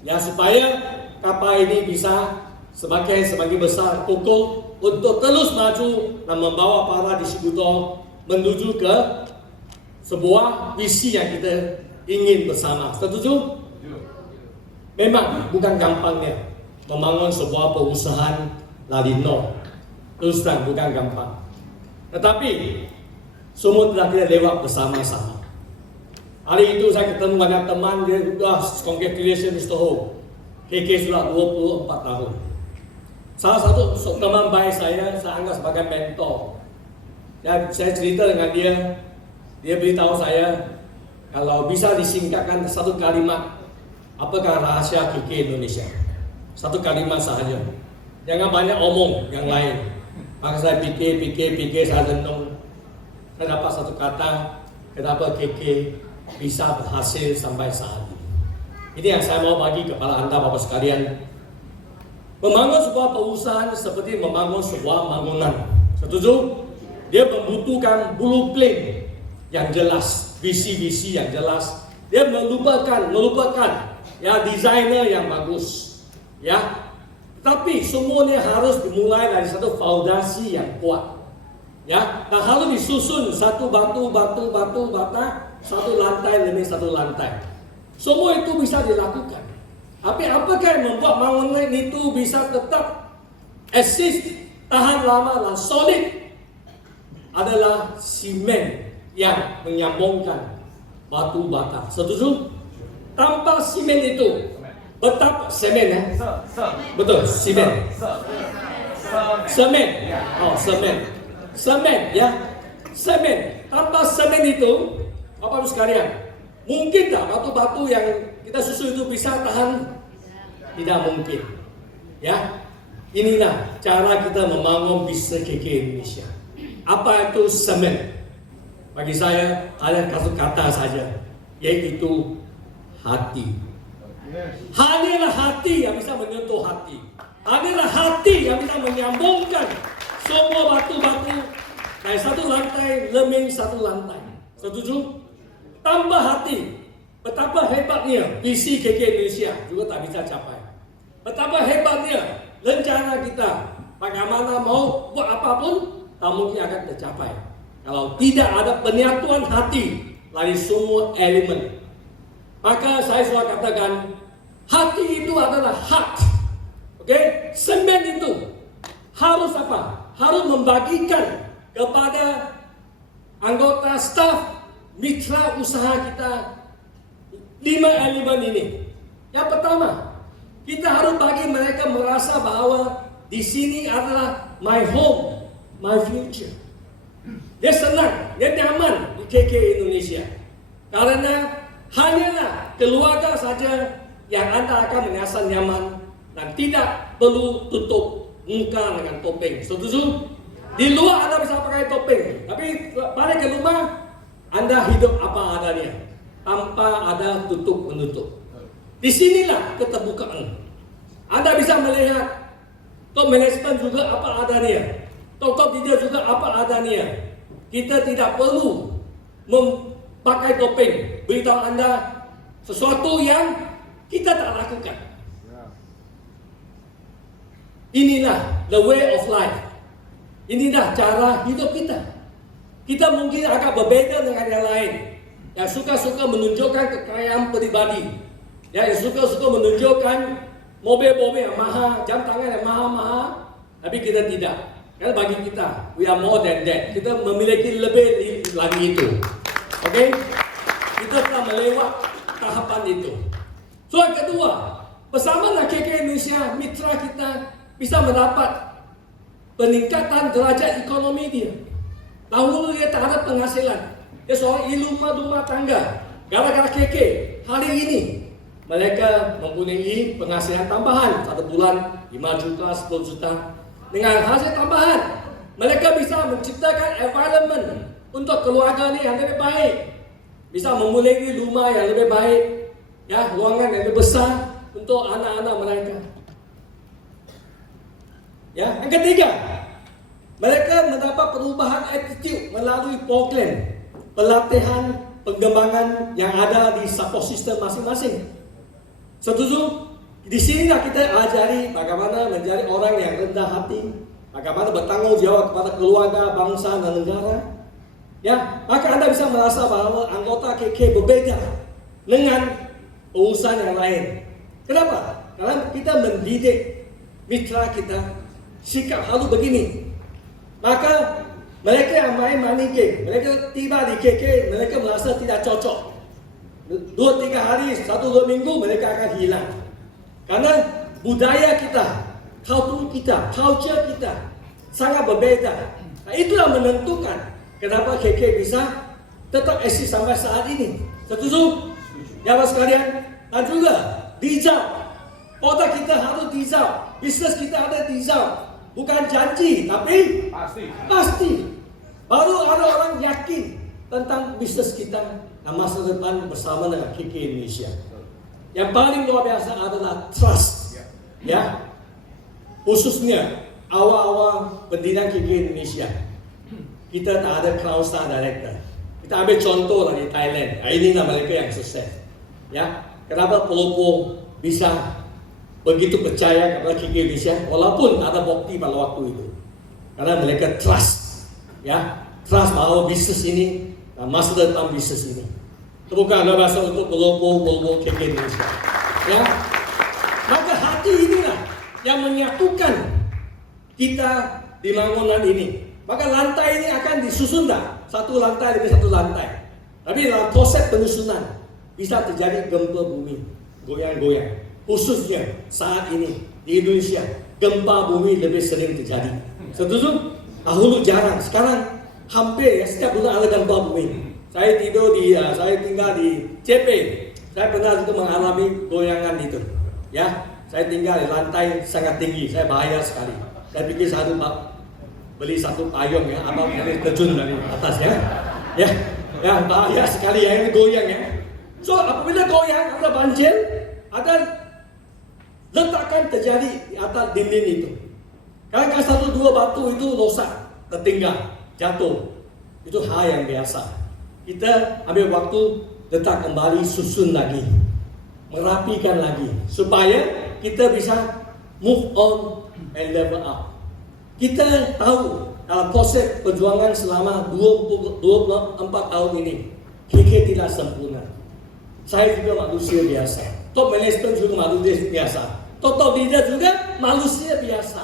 Ya, supaya kapal ini bisa semakin besar kokoh untuk terus maju dan membawa para distributor menuju ke sebuah visi yang kita ingin bersama. Setuju? Memang bukan gampangnya membangun sebuah perusahaan dari nol. Terus terang bukan gampang. Tetapi semua telah kita lewat bersama-sama. Hari itu saya ketemu banyak teman, dia sudah congratulations Mr. Ho. KK sudah 24 tahun. Salah satu teman baik saya anggap sebagai mentor. Dan saya cerita dengan dia beritahu saya, kalau bisa disingkatkan satu kalimat, apakah rahasia KK Indonesia? Satu kalimat sahaja. Jangan banyak omong yang lain. Maka saya pikir, saya renung. Saya dapat satu kata, kenapa KK bisa berhasil sampai saat ini. Ini yang saya mau bagi kepada anda Bapak sekalian. Membangun sebuah perusahaan seperti membangun sebuah bangunan. Setuju? Dia membutuhkan blueprint yang jelas, visi-visi yang jelas. Dia melupakan ya desainer yang bagus. Ya. Tapi semuanya harus dimulai dari satu fondasi yang kuat. Ya, dan harus disusun satu bata, satu lantai demi satu lantai. Semua itu bisa dilakukan. Tapi apakah yang membuat bangunan itu bisa tetap eksis, tahan lama dan solid? Adalah simen yang menyambungkan batu bata. Setuju? Tanpa simen itu, betapa semen ya? Betul, simen. Semen. Oh, semen. Semen ya, semen. Tanpa semen itu, Bapak Ibu sekalian, mungkin tak batu-batu yang kita susun itu bisa tahan? Tidak mungkin. Ya, inilah cara kita membangun bisnis KK Indonesia. Apa itu semen? Bagi saya ada satu kata saja, yaitu hati. Hanyalah hati yang bisa menyentuh hati. Hanyalah hati yang bisa menyambungkan semua batu-batu dari satu lantai leming satu lantai. Setuju? Tambah hati. Betapa hebatnya visi KK Indonesia juga tak bisa capai. Betapa hebatnya rencana kita, bagaimana mau buat apapun tak mungkin akan tercapai kalau tidak ada penyatuan hati dari semua elemen. Maka saya selalu katakan, hati itu adalah heart. Oke? Semen itu harus apa? Harus membagikan kepada anggota staf, mitra usaha kita 5 elemen ini. Yang pertama, kita harus bagi mereka merasa bahwa di sini adalah my home, my future. Dia senang, dia nyaman di KK Indonesia. Karena hanyalah keluarga saja yang anda akan merasa nyaman dan tidak perlu tutup muka dengan topeng. Setuju? Di luar anda bisa pakai topeng, tapi balik ke rumah anda hidup apa adanya, tanpa ada tutup menutup. Disinilah keterbukaan. Anda bisa melihat top manajemen juga apa adanya, top leader juga apa adanya. Kita tidak perlu memakai topeng, beritahu anda sesuatu yang kita tak lakukan. Inilah the way of life. Inilah cara hidup kita. Kita mungkin agak berbeda dengan yang lain. Yang suka-suka menunjukkan kekayaan pribadi. Yang suka-suka menunjukkan mobil-mobil yang mahal, jam tangan yang mahal-mahal. Tapi kita tidak. Karena bagi kita, we are more than that. Kita memiliki lebih lagi itu. Oke? Kita telah melewat tahapan itu. Soal kedua, bersama KK Indonesia, mitra kita bisa mendapat peningkatan derajat ekonomi dia. Dahulu dia tak ada penghasilan. Dia seorang ibu rumah tangga. Gara-gara KK, hari ini mereka mempunyai penghasilan tambahan. 1 bulan 5 juta, 10 juta. Dengan hasil tambahan, mereka bisa menciptakan environment untuk keluarga ini yang lebih baik. Bisa memulai rumah yang lebih baik, ya, ruangan yang lebih besar untuk anak-anak mereka. Ya, yang ketiga, mereka mendapat perubahan attitude melalui program pelatihan pengembangan yang ada di support system masing-masing. Setuju? Di sinilah kita ajari bagaimana menjadi orang yang rendah hati, bagaimana bertanggung jawab kepada keluarga, bangsa dan negara. Ya, maka Anda bisa merasa bahwa anggota KK berbeda dengan urusan yang lain. Kenapa? Karena kita mendidik mitra kita sikap harus begini. Maka mereka yang main money game, mereka tiba di KK, mereka merasa tidak cocok. 2-3 hari, 1-2 minggu mereka akan hilang. Karena budaya kita, culture kita sangat berbeda. Nah, itulah menentukan kenapa KK bisa tetap eksis sampai saat ini. Setuju? Ya Bapak sekalian, dan juga dijawab. Otak kita harus dijawab. Bisnis kita ada dijawab. Bukan janji, tapi pasti. Baru ada orang yakin tentang bisnis kita dan masa depan bersama dengan KK Indonesia. Yang paling luar biasa adalah trust. Ya, khususnya awal-awal pendirian KK Indonesia, kita tak ada Crown Star Director. Kita ambil contoh dari Thailand. Inilah mereka yang sukses. Ya, kenapa Pelopo bisa begitu percaya kepada KK Indonesia walaupun ada bukti pada waktu itu? Karena mereka trust, ya, trust bahwa bisnis ini dan masa depan bisnis ini. Bukan ada bahasa untuk Pelopo KK Indonesia. Ya, maka hati inilah yang menyatukan kita di bangunan ini. Maka lantai ini akan disusun dah, satu lantai demi satu lantai. Tapi dalam proses penyusunan bisa terjadi gempa bumi, goyang-goyang. Khususnya saat ini di Indonesia, gempa bumi lebih sering terjadi. Setuju? Dahulu jarang, sekarang hampir ya, setiap bulan ada gempa bumi. Saya tinggal di CP, saya pernah itu mengalami goyangan itu. Ya, saya tinggal di lantai sangat tinggi, saya bahaya sekali. Saya pikir beli satu payung ya, abang dari terjun dari atas ya. Ya, bahaya sekali ya, ini goyang ya. So, apabila goyang, ada banjir, ada letakan terjadi di atas dinding itu. Kadang-kadang 1-2 batu itu rosak, tertinggal, jatuh. Itu hal yang biasa. Kita ambil waktu, letak kembali, susun lagi, merapikan lagi, supaya kita bisa move on and level up. Kita tahu dalam proses perjuangan selama 24 tahun ini, KK tidak sempurna. Saya juga manusia biasa. Top management juga manusia biasa. Top leader juga manusia biasa.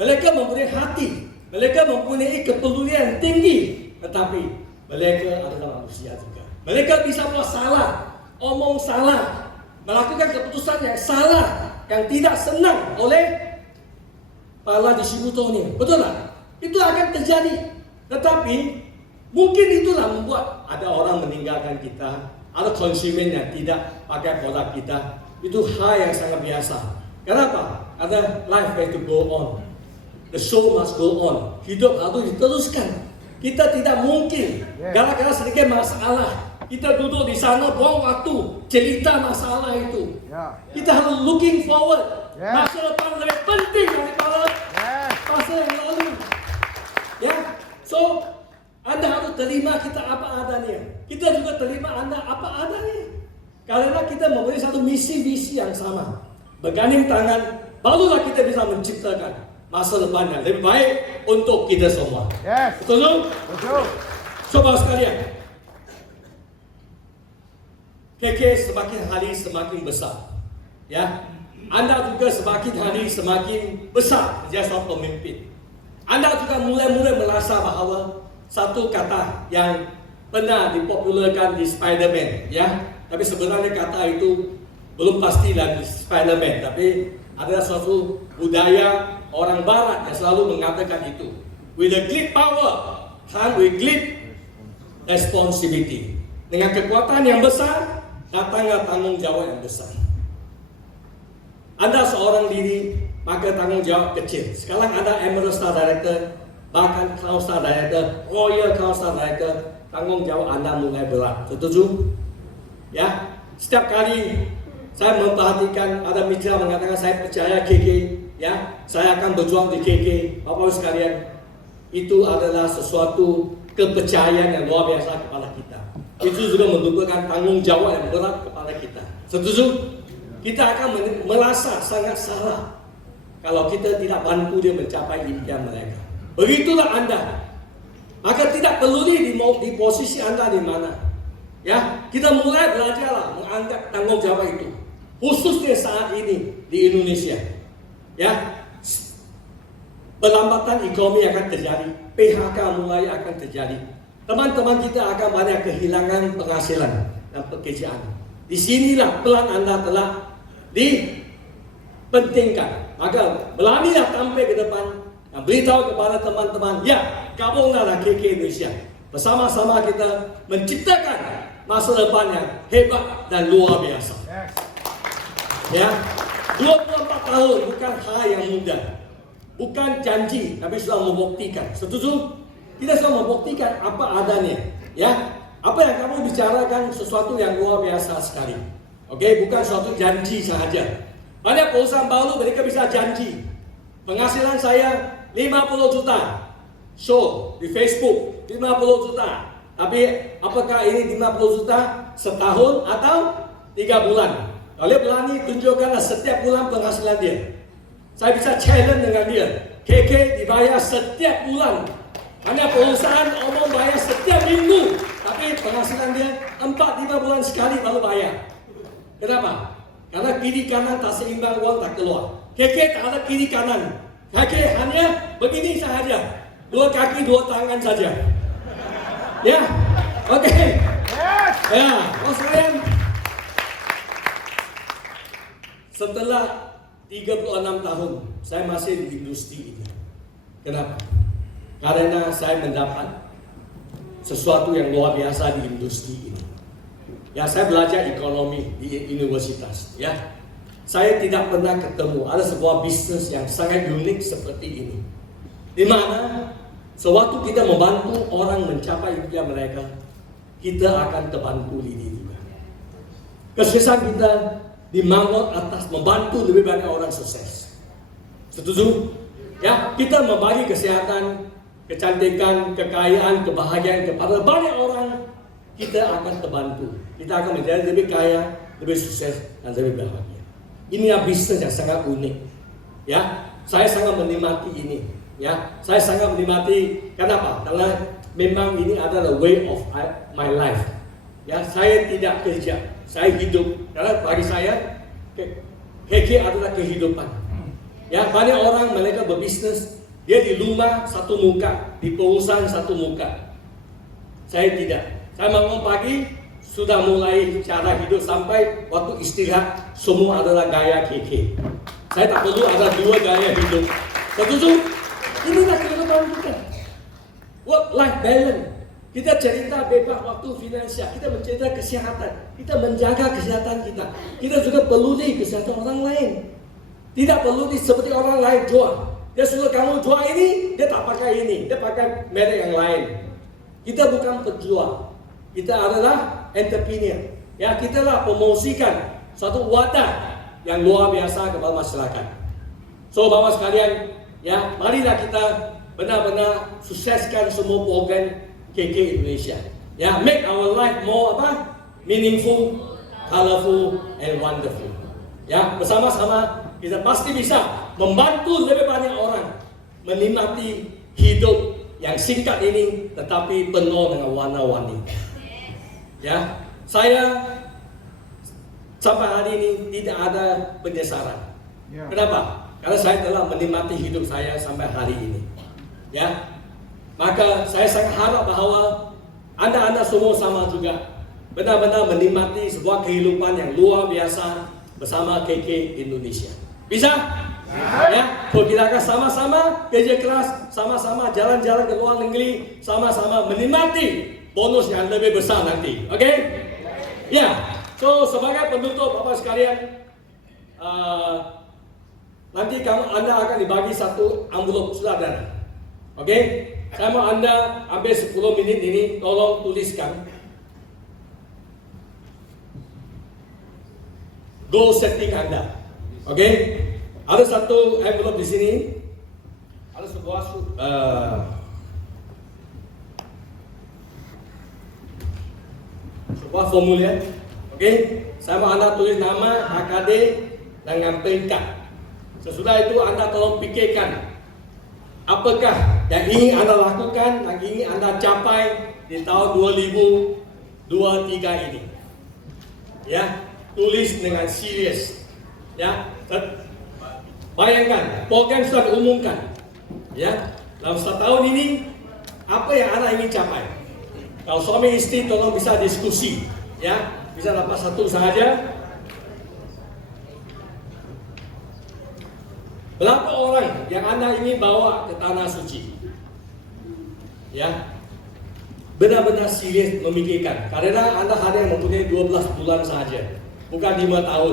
Mereka mempunyai hati, mereka mempunyai kepedulian tinggi, tetapi mereka adalah manusia juga. Mereka bisa buat salah, omong salah, melakukan keputusan yang salah, yang tidak senang oleh para distributornya. Betul tak? Itu akan terjadi. Tetapi mungkin itulah membuat ada orang meninggalkan kita, ada konsumen yang tidak pakai produk kita. Itu hal yang sangat biasa. Kenapa? Karena life has to go on. The show must go on. Hidup harus diteruskan. Kita tidak mungkin gara-gara sedikit masalah kita duduk di sana buang waktu cerita masalah itu. Kita harus looking forward. Masa depan lebih penting daripada masa yang lalu. Ya, so Anda harus terima kita apa adanya. Kita juga terima Anda apa adanya. Karena kita mempunyai satu misi-visi yang sama. Berganding tangan, barulah kita bisa menciptakan masa depan yang lebih baik untuk kita semua. Betul? Betul. Sobat sekalian, KK semakin hari semakin besar. Ya, Anda juga semakin hari semakin besar menjadi seorang pemimpin. Anda juga mulai merasa bahwa satu kata yang pernah dipopulerkan di Spider-Man, ya, tapi sebenarnya kata itu belum pasti lagi Spider-Man, tapi ada suatu budaya orang Barat yang selalu mengatakan itu. With a great power, come with great responsibility. Dengan kekuatan yang besar, datanglah tanggung jawab yang besar. Anda seorang diri, maka tanggung jawab kecil. Sekarang Anda Emerald Star Director, bahkan Crown Star Director, Royal Crown Star Director, tanggung jawab Anda mulai berat. Setuju? Ya, setiap kali saya memperhatikan ada mitra mengatakan saya percaya KK, ya, saya akan berjuang di KK. Bapak-Ibu sekalian, itu adalah sesuatu kepercayaan yang luar biasa kepada kita. Itu juga menunjukkan tanggung jawab yang berat kepada kita. Setuju? kita akan merasa sangat salah kalau kita tidak bantu dia mencapai impian mereka. Begitulah Anda. Maka tidak peduli di posisi Anda di mana. Ya, kita mulai belajarlah menganggap tanggung jawab itu. Khususnya saat ini di Indonesia. Ya, perlambatan ekonomi akan terjadi, PHK mulai akan terjadi. Teman-teman kita akan banyak kehilangan penghasilan dan pekerjaan. Di sinilah pelan Anda telah dipentingkan. Maka beranilah tampil ke depan dan beritahu kepada teman-teman, ya, gabunglah KK Indonesia. Bersama-sama kita menciptakan masa depan yang hebat dan luar biasa. Ya, 24 tahun bukan hal yang mudah. Bukan janji, tapi sudah membuktikan. Setuju? Kita sudah membuktikan apa adanya. Ya, apa yang kamu bicarakan sesuatu yang luar biasa sekali. Oke, bukan suatu janji sahaja. Banyak perusahaan baru mereka bisa janji. Penghasilan saya 50 juta. Show di Facebook 50 juta. Tapi apakah ini 50 juta setahun atau 3 bulan? Kalau dia berani tunjukkanlah setiap bulan penghasilan dia. Saya bisa challenge dengan dia. KK dibayar setiap bulan. Karena perusahaan umum bayar setiap minggu. Tapi penghasilan dia 4-5 bulan sekali baru bayar. Kenapa? Karena kiri kanan tak seimbang, uang tak keluar. KK tak ada kiri kanan. KK hanya begini sahaja. 2 kaki 2 tangan saja. Ya, oke. Ya, sekalian. Setelah 36 tahun, saya masih di industri ini. Kenapa? Karena saya mendapat sesuatu yang luar biasa di industri ini. Ya, saya belajar ekonomi di universitas. Ya, saya tidak pernah ketemu ada sebuah bisnis yang sangat unik seperti ini. Di mana sewaktu kita membantu orang mencapai impian mereka, kita akan terbantu ini juga. Kesuksesan kita dibangun atas membantu lebih banyak orang sukses. Setuju? Ya, kita membagi kesehatan, kecantikan, kekayaan, kebahagiaan kepada banyak orang, kita akan terbantu. Kita akan menjadi lebih kaya, lebih sukses, dan lebih bahagia. Ini bisnis yang sangat unik. Ya, saya sangat menikmati ini. Ya, saya sangat menikmati. Kenapa? Karena memang ini adalah way of my life. Ya, saya tidak kerja, saya hidup. Karena bagi saya, KK adalah kehidupan. Ya, banyak orang mereka berbisnis, dia di rumah satu muka, di perusahaan satu muka. Saya tidak. Saya bangun pagi, sudah mulai cara hidup sampai waktu istirahat, semua adalah gaya KK. Saya tak perlu ada 2 gaya hidup. Setuju? Inilah kehidupan kita. Work-life balance. Kita cerita bebas waktu finansial, kita mencerita kesehatan, kita menjaga kesehatan kita. Kita juga peduli kesehatan orang lain. Tidak perlu seperti orang lain jual. Dia suruh kamu jual ini, dia tak pakai ini, dia pakai merek yang lain. Kita bukan penjual, kita adalah entrepreneur. Ya, kita lah promosikan suatu wadah yang luar biasa kepada masyarakat. So, Bapak sekalian, ya, marilah kita benar-benar sukseskan semua program KK Indonesia. Ya, make our life more meaningful, colorful, and wonderful. Ya, bersama-sama kita pasti bisa membantu lebih banyak orang menikmati hidup yang singkat ini, tetapi penuh dengan warna-warni. Ya, saya sampai hari ini tidak ada penyesalan. Kenapa? Karena saya telah menikmati hidup saya sampai hari ini. Ya, maka saya sangat harap bahwa Anda semua sama juga benar-benar menikmati sebuah kehidupan yang luar biasa bersama KK Indonesia. Bisa? Ya, kita akan sama-sama kerja keras, sama-sama jalan-jalan ke luar negeri, sama-sama menikmati bonus yang lebih besar nanti. Oke? Ya, so sebagai penutup Bapak sekalian, nanti Anda akan dibagi satu envelope, sudah ada. Oke? Saya mau Anda ambil 10 menit ini, tolong tuliskan goal setting Anda. Oke? Ada satu envelope di sini. Ada sebuah formulir. Oke? Saya mau Anda tulis nama, AKD, dengan peringkat. Sesudah itu Anda tolong pikirkan apakah yang ingin Anda lakukan, yang ingin Anda capai di tahun 2023 ini. Ya, tulis dengan serius. Ya, bayangkan program sudah diumumkan. Ya, dalam setahun ini apa yang Anda ingin capai? Kalau suami istri tolong bisa diskusi. Ya, bisa dapat satu saja. Berapa orang yang Anda ingin bawa ke tanah suci? Ya, benar-benar serius memikirkan. Karena Anda hanya mempunyai 12 bulan saja, bukan 5 tahun.